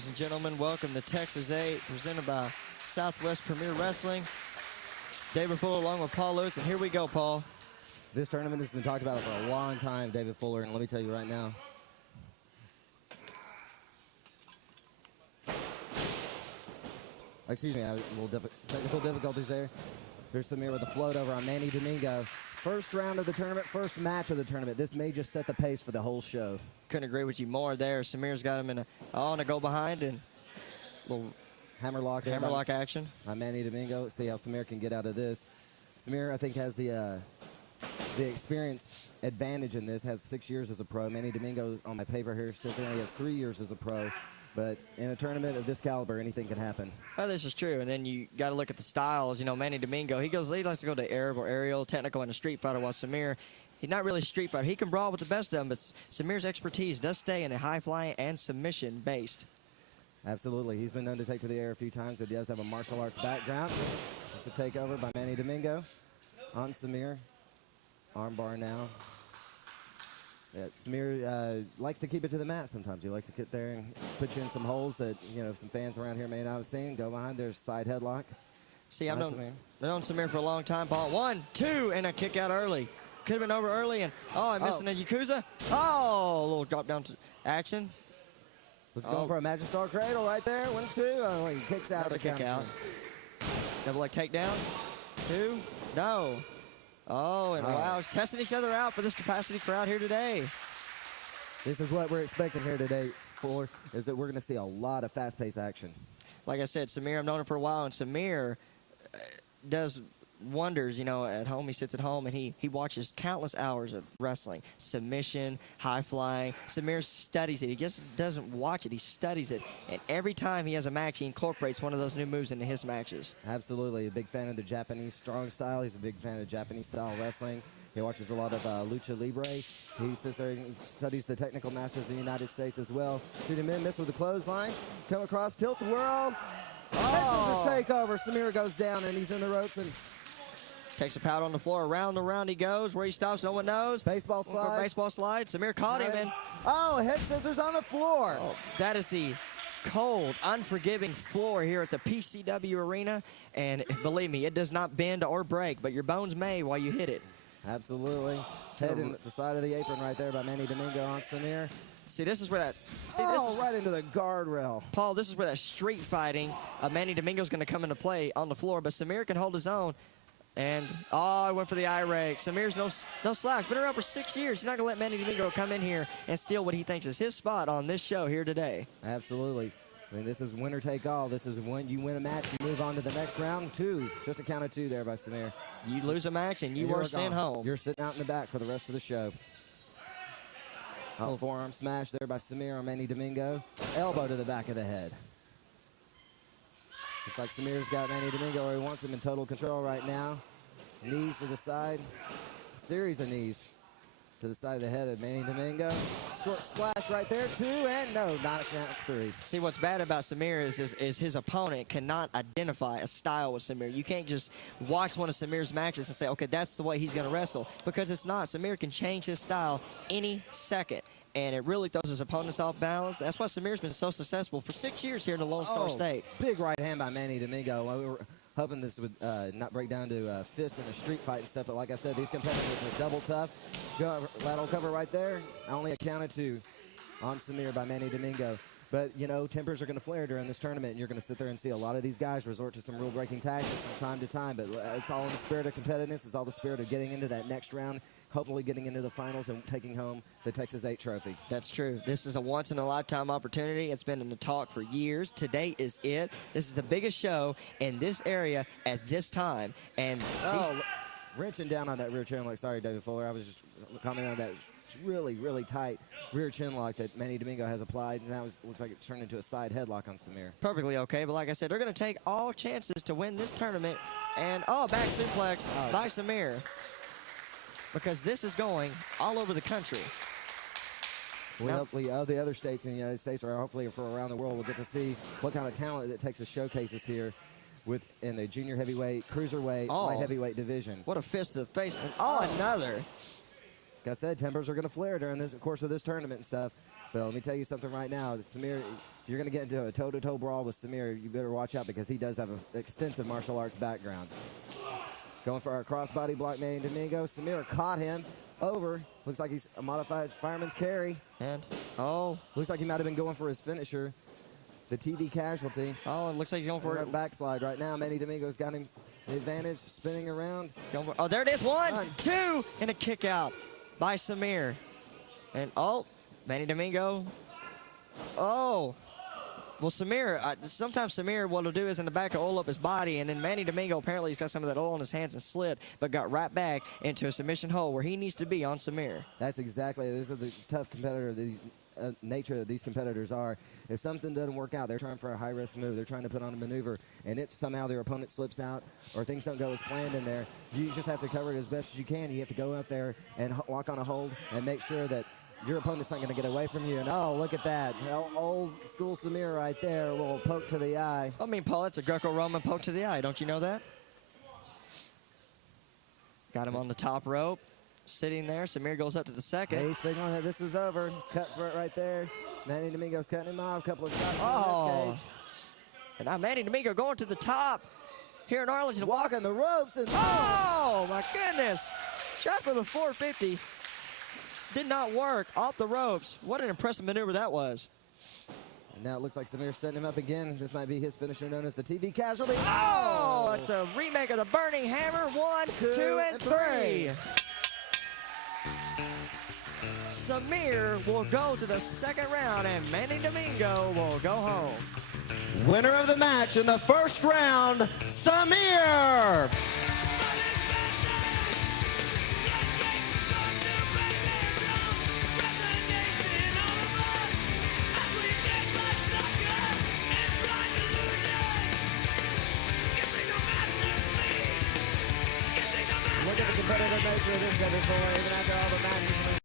ladies and gentlemen. Welcome to Texas 8, presented by Southwest Premier Wrestling. David Fuller along with Paul Lewis, and here we go, Paul. This tournament has been talked about for a long time, David Fuller, and let me tell you right now. Excuse me, I had a little technical difficulties there. Here's Samir with a float over on Manny Domingo. First round of the tournament, first match of the tournament. This may just set the pace for the whole show. Couldn't agree with you more there. Samir's got him in a go behind and little hammerlock action on Manny Domingo. Let's see how Samir can get out of this. Samir, I think, has the experience advantage in this. Has 6 years as a pro. Manny Domingo, on my paper here, says he only has 3 years as a pro. But in a tournament of this caliber, anything can happen. Oh, this is true. And then you got to look at the styles. You know, Manny Domingo, he likes to go to Arab or aerial, technical, and a street fighter, while Samir, he's not really a street fighter. He can brawl with the best of them, but Samir's expertise does stay in a high-flying and submission-based. Absolutely. He's been known to take to the air a few times, but he does have a martial arts background. It's a takeover by Manny Domingo on Samir. Armbar now. Yeah, Samir likes to keep it to the mat sometimes. He likes to get there and put you in some holes that, you know, some fans around here may not have seen. Go behind. There's side headlock. See, I've known Samir for a long time, Paul. 1, 2, and a kick out early. Could have been over early, and I'm missing a Yakuza. Oh, a little drop down to action. Let's go for a Magic Star Cradle right there. 1, 2. Oh, he kicks out. Another kick out. Double leg takedown. 2. No. Oh, and wow, testing each other out for this capacity crowd here today. This is what we're expecting here today, Fuller, is that we're going to see a lot of fast-paced action. Like I said, Samir, I've known him for a while, and Samir does wonders, you know, at home. He sits at home and he watches countless hours of wrestling, submission, high flying. Samir studies it. He just doesn't watch it. He studies it. And every time he has a match, he incorporates one of those new moves into his matches. Absolutely. A big fan of the Japanese strong style. He's a big fan of Japanese style wrestling. He watches a lot of Lucha Libre. He sits there and studies the technical masters of the United States as well. Shoot him in, miss with the clothesline. Come across, tilt the whirl. Oh! This is a takeover. Samir goes down and he's in the ropes and takes a pout on the floor. Around the round he goes. Where he stops, no one knows. Baseball slide. Baseball slide. Samir caught him in. Oh, head scissors on the floor. Oh, that is the cold, unforgiving floor here at the PCW Arena. And believe me, it does not bend or break, but your bones may while you hit it. Absolutely. Head in the side of the apron right there by Manny Domingo on Samir. See, this is where that... See, this is right into the guardrail. Paul, this is where that street fighting of Manny Domingo is going to come into play on the floor, but Samir can hold his own. And, I went for the eye rake. Samir's no slouch. Been around for 6 years. He's not going to let Manny Domingo come in here and steal what he thinks is his spot on this show here today. Absolutely. I mean, this is winner take all. This is when you win a match, you move on to the next round. 2. Just a count of 2 there by Samir. You lose a match and you are sent home. You're sitting out in the back for the rest of the show. Forearm smash there by Samir on Manny Domingo. Elbow to the back of the head. Looks like Samir's got Manny Domingo where he wants him in total control right now. Knees to the side. Series of knees to the side of the head of Manny Domingo. Short splash right there. 2 and no, not a count of 3. See, what's bad about Samir is his opponent cannot identify a style with Samir. You can't just watch one of Samir's matches and say, okay, that's the way he's going to wrestle, because it's not. Samir can change his style any second, and it really throws his opponents off balance. That's why Samir's been so successful for 6 years here in the Lone Star State. Big right hand by Manny Domingo. We were hoping this would not break down to fists in a street fight and stuff, but like I said, these competitors are double tough. Lateral cover right there. Only a count of 2 on Samir by Manny Domingo. But, you know, tempers are going to flare during this tournament, and you're going to sit there and see a lot of these guys resort to some rule-breaking tactics from time to time. But it's all in the spirit of competitiveness. It's all the spirit of getting into that next round, hopefully getting into the finals and taking home the Texas 8 trophy. That's true. This is a once-in-a-lifetime opportunity. It's been in the talk for years. Today is it. This is the biggest show in this area at this time. And wrenching down on that rear chin lock. Sorry, David Fuller. I was just commenting on that. Really, really tight rear chin lock that Manny Domingo has applied, and that looks like it turned into a side headlock on Samir. Perfectly okay, but like I said, they're going to take all chances to win this tournament. And, back suplex by Samir, because this is going all over the country. Hopefully, the other states in the United States, or hopefully for around the world, we'll get to see what kind of talent it takes to showcase us here in the junior heavyweight, cruiserweight, light heavyweight division. What a fist to the face. And, another. Like I said, tempers are going to flare during the course of this tournament and stuff. But let me tell you something right now. That Samir you're going to get into a toe-to-toe brawl with Samir, you better watch out because he does have an extensive martial arts background. Going for our crossbody block, Manny Domingo. Samir caught him over. Looks like he's a modified fireman's carry. And, Looks like he might have been going for his finisher, the TV casualty. it looks like he's going for a it. backslide right now. Manny Domingo's got him the advantage, spinning around. Oh, there it is. One, two, and a kick out by Samir. And, Manny Domingo. Well, Samir, sometimes Samir, what he'll do is in the back, he'll oil up his body, and then Manny Domingo, apparently he's got some of that oil in his hands and slid, but got right back into a submission hold where he needs to be on Samir. That's exactly, this is the tough competitor nature that these competitors are. If something doesn't work out, they're trying for a high-risk move. They're trying to put on a maneuver, and it's somehow their opponent slips out or things don't go as planned in there. You just have to cover it as best as you can. You have to go out there and lock on a hold and make sure that your opponent's not going to get away from you. And, look at that. Old school Samir right there. A little poke to the eye. I mean, Paul, it's a Greco-Roman poke to the eye. Don't you know that? Got him on the top rope. Sitting there. Samir goes up to the second. He's signaling that this is over. Cut for it right there. Manny Domingo's cutting him off. A couple of shots in the rib cage. And now Manny Domingo going to the top here in Arlington. Walking the ropes. And my goodness. Shot for the 450. Did not work. Off the ropes. What an impressive maneuver that was. And now it looks like Samir's setting him up again. This might be his finisher known as the TV casualty. It's a remake of the Burning Hammer. 1, 2, and 3. Samir will go to the second round, and Manny Domingo will go home. Winner of the match in the first round, Samir. Look at the competitive nature of this, everyone. Even after all the matches.